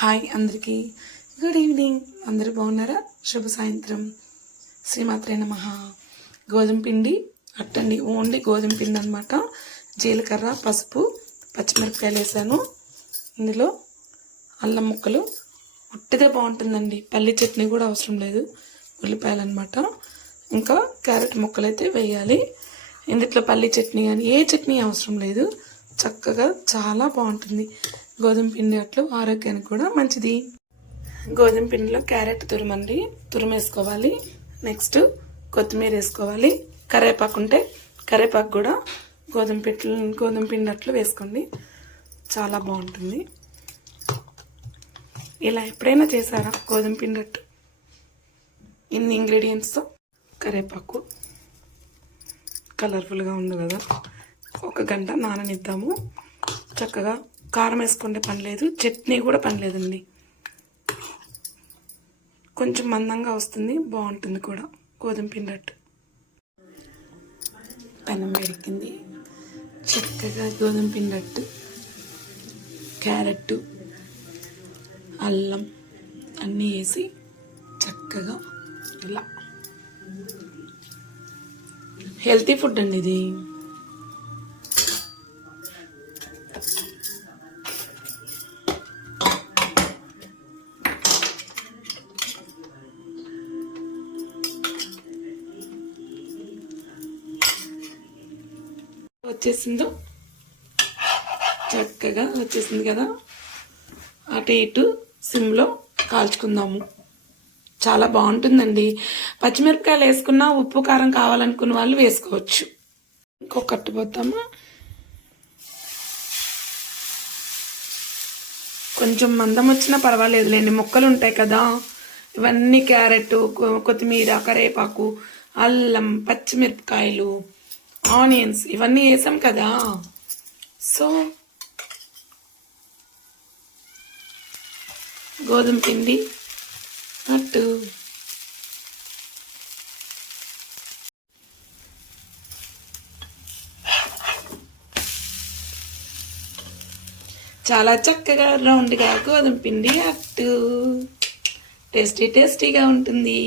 Hi అందరికీ. Good evening అందరూ బాగున్నారా? శుభ సాయంత్రం. శ్రీమాత్రే నమ. గోధుమ పిండి అట్టండి ఓన్లీ గోధుమ పిండి అనమాట జీలకర్ర పసుపు పచ్చిమిరపకాయలు వేసాను. ఇందులో అల్లం ముక్కలు. ఉట్టిదే బాగుంటుందండి. పల్లి చట్నీ కూడా అవసరం లేదు. ఉల్లిపాయలు అనమాట ఇంకా క్యారెట్ ముక్కలు అయితే వేయాలి. ఇందులో పల్లి చట్నీ కానీ ఏ చట్నీ అవసరం లేదు. చక్కగా చాలా బాగుంటుంది. గోధుమ పిండి అట్లు ఆరోగ్యానికి కూడా మంచిది. గోధుమ పిండిలో క్యారెట్ తురుమండి. తురిమేసుకోవాలి. నెక్స్ట్ కొత్తిమీర వేసుకోవాలి. కరేపాకు ఉంటే కరివేపాకు కూడా గోధుమ పిట్లు గోధుమ పిండి అట్లు వేసుకోండి. చాలా బాగుంటుంది. ఇలా ఎప్పుడైనా చేశారా గోధుమ పిండి అట్టు? ఇన్ని ఇంగ్రీడియంట్స్తో కరేపాకు కలర్ఫుల్గా ఉంది కదా. ఒక గంట నాననిద్దాము. చక్కగా కారం వేసుకుంటే పని లేదు చట్నీ కూడా పని లేదండి. కొంచెం మందంగా వస్తుంది బాగుంటుంది కూడా గోధుమ పిండట్టు పెనం వేడికింది. చక్కగా గోధుమ పిండట్టు క్యారెట్ అల్లం అన్నీ వేసి చక్కగా ఇలా. హెల్తీ ఫుడ్ అండి ఇది. వచ్చేసిందో. చక్కగా వచ్చేసింది కదా. అటు ఇటు సిమ్లో కాల్చుకుందాము. చాలా బాగుంటుందండి. పచ్చిమిరపకాయలు వేసుకున్నా ఉప్పు కారం కావాలనుకున్న వాళ్ళు వేసుకోవచ్చు. ఇంకొకటి పోతామా? కొంచెం మందం వచ్చినా పర్వాలేదులేండి. ముక్కలు ఉంటాయి కదా. ఇవన్నీ క్యారెట్ కొ- కొత్తిమీర కరేపాకు అల్లం పచ్చిమిరపకాయలు. ఆనియన్స్ ఇవన్నీ వేసాం కదా. సో గోధుమ పిండి అట్టు చాలా చక్కగా రౌండ్గా గోధుమ పిండి అట్టు టేస్టీ టేస్టీగా ఉంటుంది.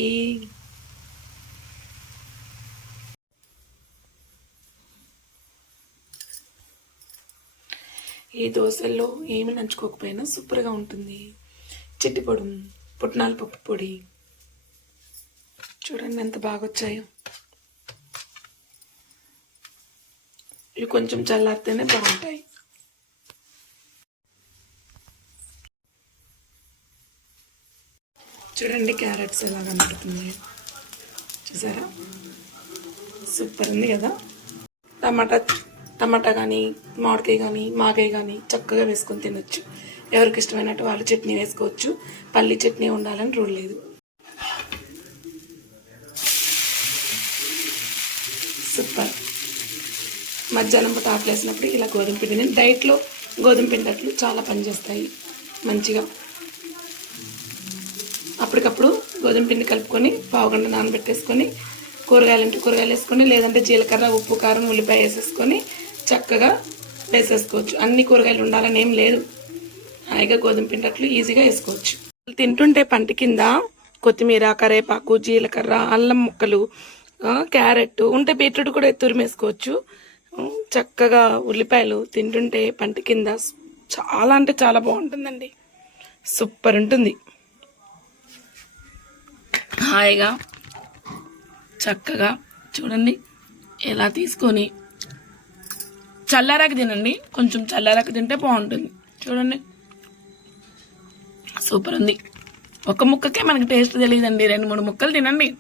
ఈ దోశల్లో ఏమి నంచుకోకపోయినా సూపర్గా ఉంటుంది. చిట్టి పొడి పుట్నాల పప్పు పొడి. చూడండి ఎంత బాగా వచ్చాయో ఇవి కొంచెం చల్లారితేనే బాగుంటాయి. చూడండి క్యారెట్స్ ఎలా కనపడుతుంది చూసారా? సూపర్ ఉంది కదా. టమాటా టమాటా కానీ మామిడికాయ కానీ మాగాయ కానీ చక్కగా వేసుకొని తినొచ్చు. ఎవరికి ఇష్టమైనట్టు వాళ్ళు చట్నీ వేసుకోవచ్చు. పల్లి చట్నీ ఉండాలని రూల్ లేదు. సూపర్. మధ్యాహ్నం పూట ఆకలి వేసినప్పుడు ఇలా గోధుమ పిండిని డైట్లో గోధుమ పిండట్లు చాలా పనిచేస్తాయి. మంచిగా. అప్పటికప్పుడు గోధుమ పిండి కలుపుకొని పావుగంట నానబెట్టేసుకొని కూరగాయలు అంటే కూరగాయలు వేసుకొని లేదంటే జీలకర్ర ఉప్పు కారం ఉల్లిపాయ వేసేసుకొని చక్కగా వేసేసుకోవచ్చు. అన్ని కూరగాయలు ఉండాలని ఏం లేదు. హాయిగా గోధుమ పిండి అట్లు ఈజీగా వేసుకోవచ్చు. తింటుంటే పంట కింద కొత్తిమీర కరేపాకు జీలకర్ర అల్లం ముక్కలు క్యారెట్ ఉంటే బీట్రూట్ కూడా తురిమేసుకోవచ్చు చక్కగా ఉల్లిపాయలు తింటుంటే పంట కింద చాలా అంటే చాలా బాగుంటుందండి. సూపర్ ఉంటుంది. హాయిగా చక్కగా చూడండి ఎలా తీసుకొని చల్లారాక తినండి. కొంచెం చల్లారాక తింటే బాగుంటుంది. చూడండి. సూపర్ ఉంది. ఒక ముక్కకే మనకి టేస్ట్ తెలియదండి. రెండు మూడు ముక్కలు తినండి.